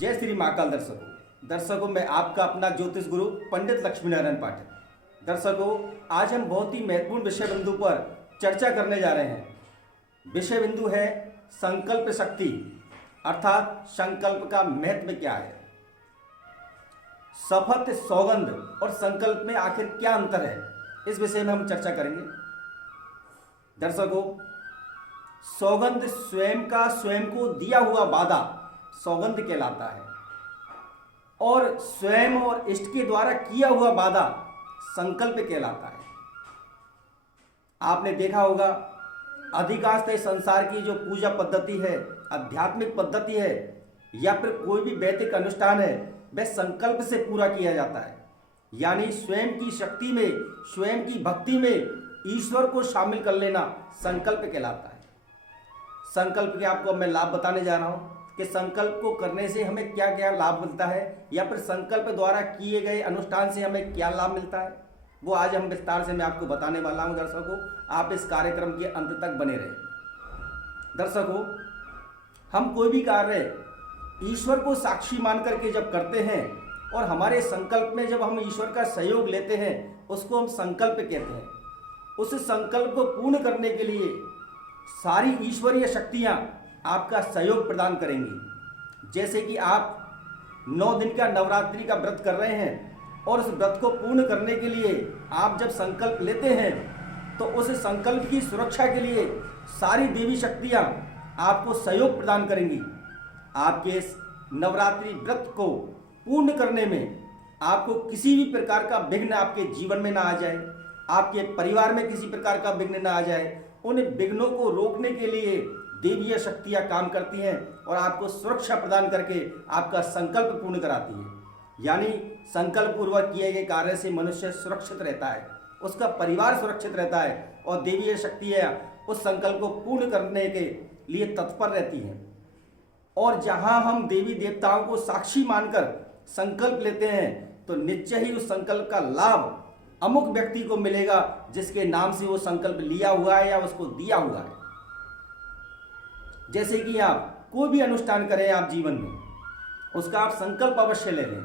जय श्री महाकाल दर्शकों, मैं आपका अपना ज्योतिष गुरु पंडित लक्ष्मीनारायण पाठक। दर्शकों, आज हम बहुत ही महत्वपूर्ण विषय बिंदु पर चर्चा करने जा रहे हैं। विषय बिंदु है संकल्प शक्ति, अर्थात संकल्प का महत्व क्या है, शपथ, सौगंध और संकल्प में आखिर क्या अंतर है, इस विषय में हम चर्चा करेंगे। दर्शकों, सौगंध स्वयं को दिया हुआ वादा सौगंध कहलाता है और स्वयं और इष्ट के द्वारा किया हुआ वादा संकल्प कहलाता है। आपने देखा होगा, अधिकांशतः संसार की जो पूजा पद्धति है, आध्यात्मिक पद्धति है या फिर कोई भी वैदिक अनुष्ठान है, वह संकल्प से पूरा किया जाता है। यानी स्वयं की शक्ति में, स्वयं की भक्ति में ईश्वर को शामिल कर लेना संकल्प कहलाता है। संकल्प के आपको मैं लाभ बताने जा रहा हूं कि संकल्प को करने से हमें क्या क्या लाभ मिलता है या फिर संकल्प द्वारा किए गए अनुष्ठान से हमें क्या लाभ मिलता है, वो आज हम विस्तार से मैं आपको बताने वाला हूं। दर्शकों, आप इस कार्यक्रम के अंत तक बने रहें। दर्शकों, हम कोई भी कार्य ईश्वर को साक्षी मान करके जब करते हैं और हमारे संकल्प में जब हम ईश्वर का सहयोग लेते हैं, उसको हम संकल्प कहते हैं। उस संकल्प को पूर्ण करने के लिए सारी ईश्वरीय शक्तियां आपका सहयोग प्रदान करेंगी। जैसे कि आप 9 दिन का नवरात्रि का व्रत कर रहे हैं और उस व्रत को पूर्ण करने के लिए आप जब संकल्प लेते हैं तो उस संकल्प की सुरक्षा के लिए सारी देवी शक्तियां आपको सहयोग प्रदान करेंगी। आपके इस नवरात्रि व्रत को पूर्ण करने में आपको किसी भी प्रकार का विघ्न आपके जीवन में ना आ जाए, आपके परिवार में किसी प्रकार का विघ्न ना आ जाए। उन विघ्नों को रोकने के लिए देवीय शक्तियां काम करती हैं और आपको सुरक्षा प्रदान करके आपका संकल्प पूर्ण कराती है। यानी संकल्प पूर्वक किए गए कार्य से मनुष्य सुरक्षित रहता है, उसका परिवार सुरक्षित रहता है और देवीय शक्तियां उस संकल्प को पूर्ण करने के लिए तत्पर रहती हैं। और जहां हम देवी देवताओं को साक्षी मानकर संकल्प लेते हैं तो निश्चय ही उस संकल्प का लाभ अमुक व्यक्ति को मिलेगा जिसके नाम से वो संकल्प लिया हुआ है या उसको दिया हुआ है। जैसे कि आप कोई भी अनुष्ठान करें आप जीवन में, उसका आप संकल्प अवश्य ले लें।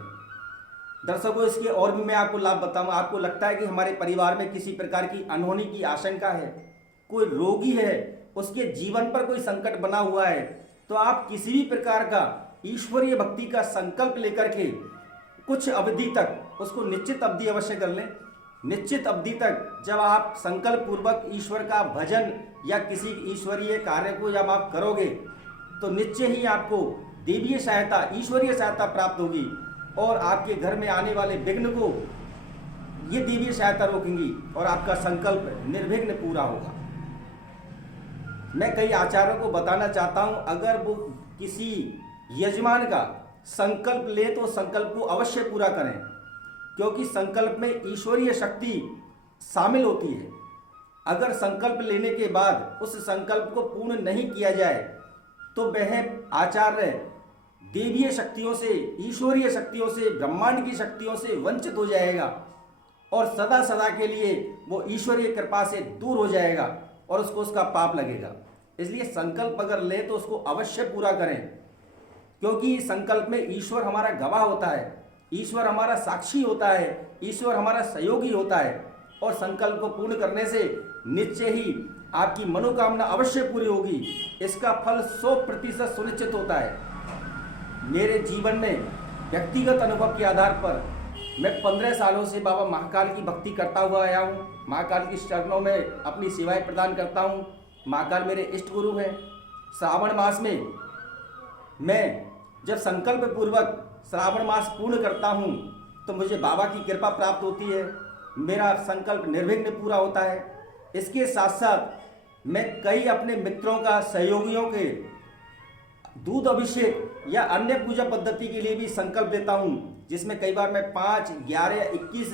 दर्शकों, इसके और भी मैं आपको लाभ बताऊं। आपको लगता है कि हमारे परिवार में किसी प्रकार की अनहोनी की आशंका है, कोई रोगी है, उसके जीवन पर कोई संकट बना हुआ है, तो आप किसी भी प्रकार का ईश्वरीय भक्ति का संकल्प लेकर के कुछ अवधि तक, उसको निश्चित अवधि अवश्य कर लें। निश्चित अवधि तक जब आप संकल्प पूर्वक ईश्वर का भजन या किसी ईश्वरीय कार्य को जब आप करोगे तो निश्चय ही आपको देवीय सहायता, ईश्वरीय सहायता प्राप्त होगी और आपके घर में आने वाले विघ्न को ये देवीय सहायता रोकेंगी और आपका संकल्प निर्विघ्न पूरा होगा। मैं कई आचार्यों को बताना चाहता हूं, अगर वो किसी यजमान का संकल्प ले तो संकल्प को अवश्य पूरा करें, क्योंकि संकल्प में ईश्वरीय शक्ति शामिल होती है। अगर संकल्प लेने के बाद उस संकल्प को पूर्ण नहीं किया जाए तो वह आचार्य देवीय शक्तियों से, ईश्वरीय शक्तियों से, ब्रह्मांड की शक्तियों से वंचित हो जाएगा और सदा सदा के लिए वो ईश्वरीय कृपा से दूर हो जाएगा और उसको उसका पाप लगेगा। इसलिए संकल्प अगर ले तो उसको अवश्य पूरा करें, क्योंकि संकल्प में ईश्वर हमारा गवाह होता है, ईश्वर हमारा साक्षी होता है, ईश्वर हमारा सहयोगी होता है और संकल्प को पूर्ण करने से निश्चय ही आपकी मनोकामना अवश्य पूरी होगी। इसका फल 100% सुनिश्चित होता है। मेरे जीवन में व्यक्तिगत अनुभव के आधार पर मैं 15 सालों से बाबा महाकाल की भक्ति करता हुआ आया हूँ। महाकाल की चरणों में अपनी सेवाएं प्रदान करता हूँ। महाकाल मेरे इष्ट गुरु हैं। श्रावण मास में मैं जब संकल्प पूर्वक श्रावण मास पूर्ण करता हूँ तो मुझे बाबा की कृपा प्राप्त होती है, मेरा संकल्प निर्विघ्न पूरा होता है। इसके साथ साथ मैं कई अपने मित्रों का, सहयोगियों के दूध अभिषेक या अन्य पूजा पद्धति के लिए भी संकल्प लेता हूँ, जिसमें कई बार मैं 5, 11, 21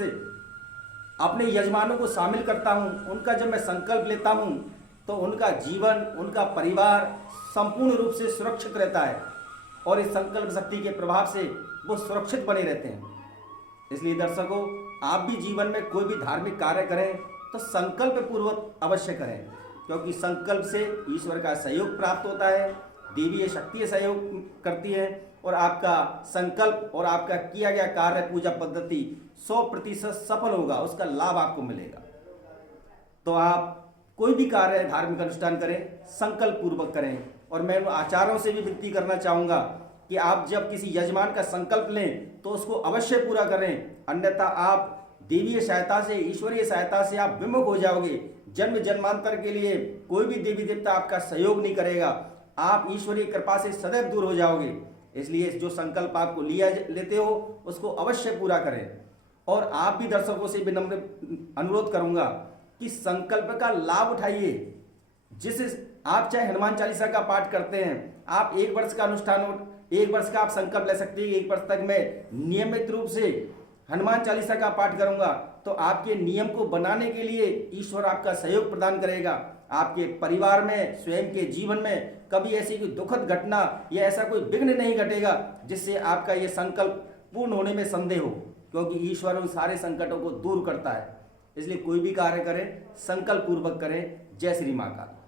अपने यजमानों को शामिल करता हूँ। उनका जब मैं संकल्प लेता हूँ तो उनका जीवन, उनका परिवार संपूर्ण रूप से सुरक्षित रहता है और इस संकल्प शक्ति के प्रभाव से वो सुरक्षित बने रहते हैं। इसलिए दर्शकों, आप भी जीवन में कोई भी धार्मिक कार्य करें तो संकल्प पूर्वक अवश्य करें, क्योंकि संकल्प से ईश्वर का सहयोग प्राप्त होता है, देवीय शक्ति सहयोग करती है और आपका संकल्प और आपका किया गया कार्य पूजा पद्धति 100% सफल होगा, उसका लाभ आपको मिलेगा। तो आप कोई भी कार्य धार्मिक अनुष्ठान करें, संकल्प पूर्वक करें। और मैं आचार्यों से भी विनती करना चाहूँगा कि आप जब किसी यजमान का संकल्प लें तो उसको अवश्य पूरा करें, अन्यथा आप देवीय सहायता से, ईश्वरीय सहायता से आप विमुख हो जाओगे। जन्म जन्मांतर के लिए कोई भी देवी देवता आपका सहयोग नहीं करेगा, आप ईश्वरीय कृपा से सदैव दूर हो जाओगे। इसलिए जो संकल्प आपको लेते हो उसको अवश्य पूरा करें। और आप भी दर्शकों से विनम्र अनुरोध करूंगा कि संकल्प का लाभ उठाइए। जिस आप चाहे हनुमान चालीसा का पाठ करते हैं, आप 1 वर्ष का अनुष्ठान, 1 वर्ष का आप संकल्प ले सकते हैं, 1 वर्ष तक मैं नियमित रूप से हनुमान चालीसा का पाठ करूंगा, तो आपके नियम को बनाने के लिए ईश्वर आपका सहयोग प्रदान करेगा। आपके परिवार में, स्वयं के जीवन में कभी ऐसी कोई दुखद घटना या ऐसा कोई विघ्न नहीं घटेगा जिससे आपका ये संकल्प पूर्ण होने में संदेह हो, क्योंकि ईश्वर उन सारे संकटों को दूर करता है। इसलिए कोई भी कार्य करें, संकल्प पूर्वक करें। जय श्री महाकाल।